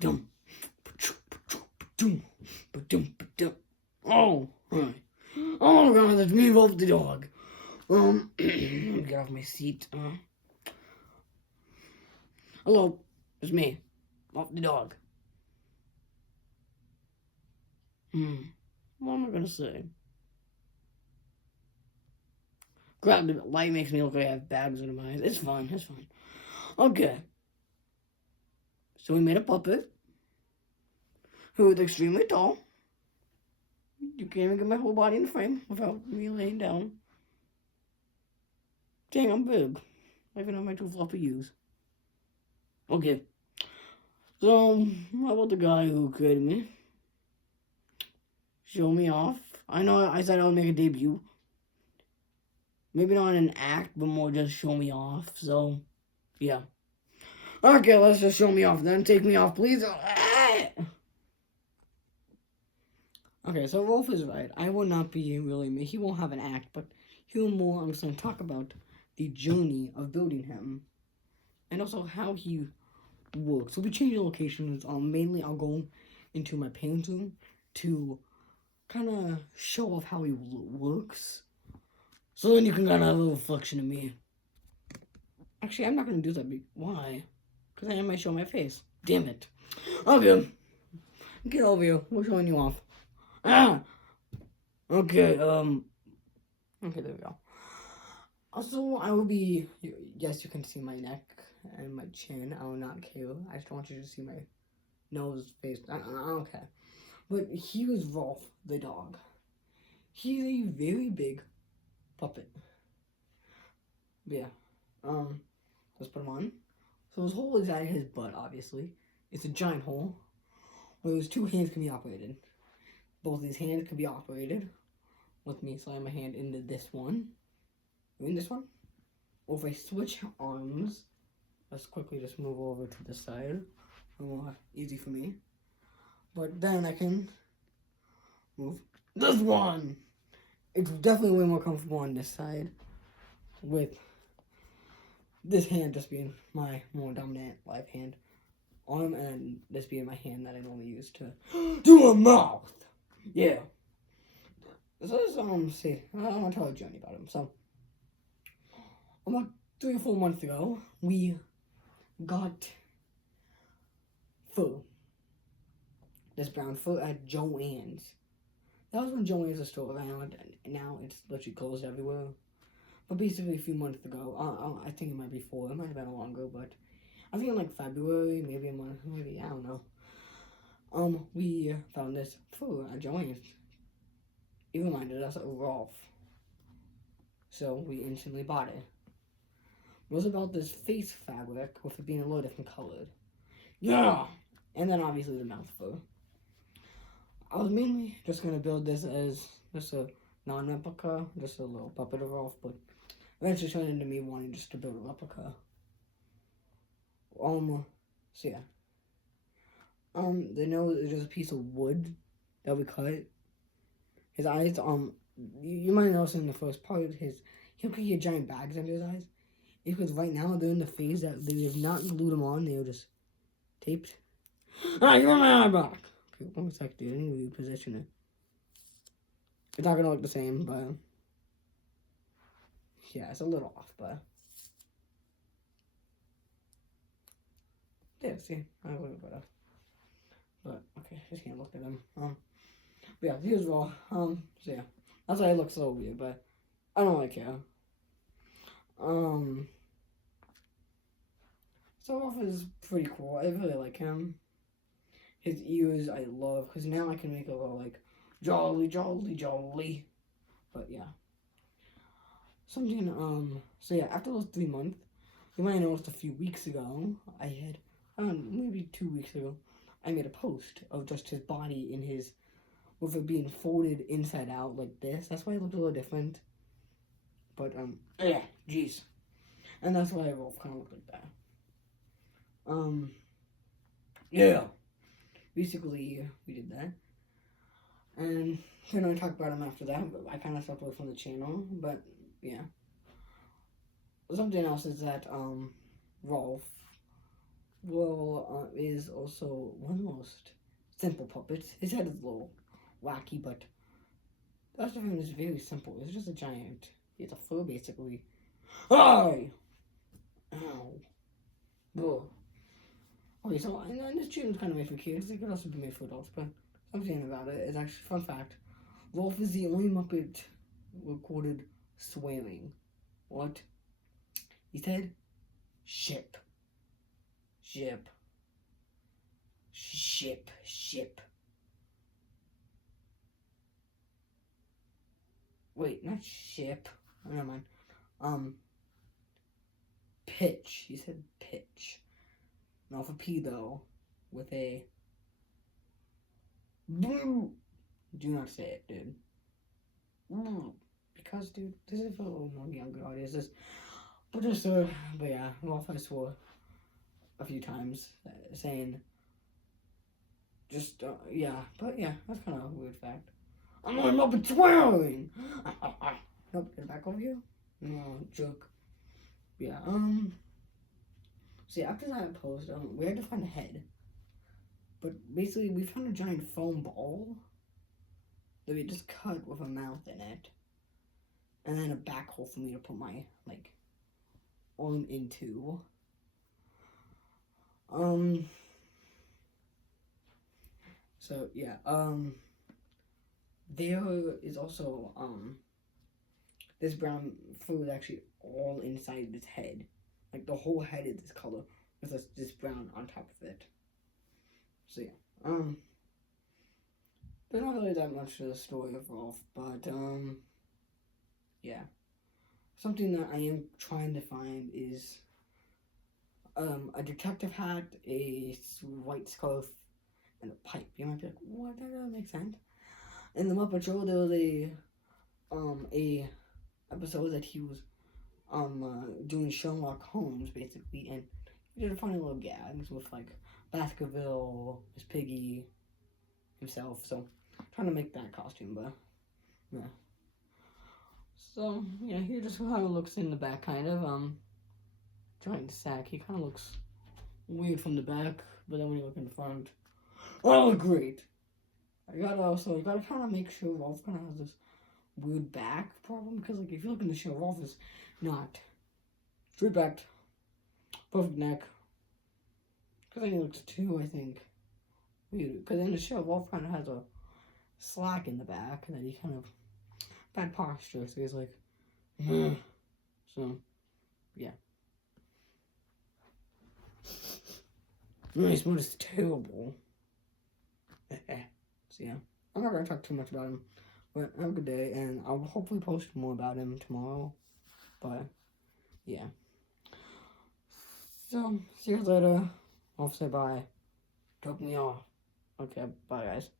Dum, dum, dum, dum. Oh, hi. Oh god, that's me, Wolf the dog. Let me get off my seat. Hello, it's me, Wolf the dog. What am I gonna say? Crap, the light makes me look like I have bags under my eyes. It's fine, it's fine. Okay. So we made a puppet who is extremely tall. You can't even get my whole body in the frame without me laying down. Dang, I'm big. I even have my two floppy U's. Okay. So, how about the guy who created me? Show me off. I know I said I would make a debut. Maybe not an act, but more just show me off. So, yeah. Okay, let's just show me off then. Take me off, please. Okay, so Rowlf is right. I will not be really me. He won't have an act, but he will more. I'm just going to talk about the journey of building him, and also how he works. So we change the locations. Mainly, I'll go into my paint room to kind of show off how he works. So then you can kind of have a reflection of me. Actually, I'm not going to do that. Why? Because I might show my face. Damn it. Okay. Get over here. We're showing you off. Ah! Okay, okay, there we go. Also, I will be, yes, you can see my neck and my chin. I will not care. I just want you to see my nose, face. I don't care. But he was Rowlf, the dog. He's a very big puppet. Yeah. Let's put him on. So his hole is at his butt, obviously. It's a giant hole where his two hands can be operated. Both these hands can be operated with me sliding my hand into this one. In this one. Or if I switch arms, let's quickly just move over to the side. More easy for me. But then I can move this one. It's definitely way more comfortable on this side, with this hand just being my more dominant left hand arm, and this being my hand that I normally use to do a mouth. Yeah. So let's see. I want to tell a journey about him. So about 3 or 4 months ago, we got fur. This brown fur at Joann's. That was when Joann's was still around, and now it's literally closed everywhere. But basically a few months ago, I think it might be 4, it might have been longer, but I think in like February, maybe a month, maybe, I don't know. We found this fur at Joann's. It reminded us of Rowlf. So we instantly bought it. It was about this face fabric with it being a little different colored. Yeah! And then obviously the mouth fur. I was mainly just going to build this as just a non-replica, just a little puppet of Rowlf, but eventually turned into me wanting just to build a replica. So yeah. The nose is just a piece of wood that we cut. His eyes, you might notice in the first part, he'll get giant bags under his eyes. It's because right now they're in the phase that they have not glued them on, they were just taped. Alright, give me my eye back. Okay, 1 sec, dude, I need to reposition it. It's not gonna look the same, but yeah, it's a little off, but yeah, see, I would have better. But okay, just can't look at them. But yeah, here's Raw. So yeah, that's why it looks so weird, but I don't really care. So Rowlf is pretty cool. I really like him. His ears I love, because now I can make a little like jolly. But yeah. Something, so yeah, after those 3 months, you might have noticed a few weeks ago, I had, maybe 2 weeks ago, I made a post of just his body in his, with it being folded inside out like this. That's why it looked a little different. But, yeah, jeez. And that's why Rowlf kind of looked like that. Yeah. Basically, we did that. And then I talked about him after that, but I kind of stepped away from the channel, but, yeah. Something else is that, Rowlf is also one of the most simple puppets. His head is a little wacky, but the rest of him is very simple. It's just a giant. He has a fur, basically. Hi! Ow. Ugh. Okay, so and this tune's kind of made for kids. It could also be made for adults, but something about it is actually fun fact. Rowlf is the only Muppet recorded swearing. What? He said, ship. Ship. Ship. Ship. Wait, not ship. Oh, never mind. Pitch. He said pitch. Not for P though. With a blue. Do not say it, dude. Because, dude, this is for a little more younger audiences. But yeah, Rowlf I swore a few times saying, yeah. But yeah, that's kind of a weird fact. I'm not Muppet swearing! Nope, get it back over here. No, joke. Yeah, see, after that post, we had to find a head. But basically, we found a giant foam ball that we just cut with a mouth in it. And then a back hole for me to put my, arm into. So, yeah, there is also, this brown fur is actually all inside his head. Like, the whole head is this color with this brown on top of it. So, yeah, there's not really that much to the story of Rowlf, but, yeah. Something that I am trying to find is, a detective hat, a white scarf, and a pipe. You might be like, what? That doesn't make sense. In the Muppet Show, there was a episode that he was, doing Sherlock Holmes, basically, and he did a funny little gags with, Baskerville, Miss Piggy, himself, so, trying to make that costume, but, yeah. So, yeah, he just kind of looks in the back, kind of, giant sack. He kind of looks weird from the back, but then when you look in the front, oh, great! You gotta kind of make sure Rowlf kind of has this weird back problem, because, if you look in the show, Rowlf is not straight backed, perfect neck, because then he looks too, I think, weird, because in the show, Rowlf kind of has a slack in the back, and then he kind of, bad posture, so he's like, so, yeah. His mood is terrible. So yeah, I'm not gonna talk too much about him, but have a good day, and I'll hopefully post more about him tomorrow. But yeah, so see you later. I'll say bye. Took me off. Okay, bye guys.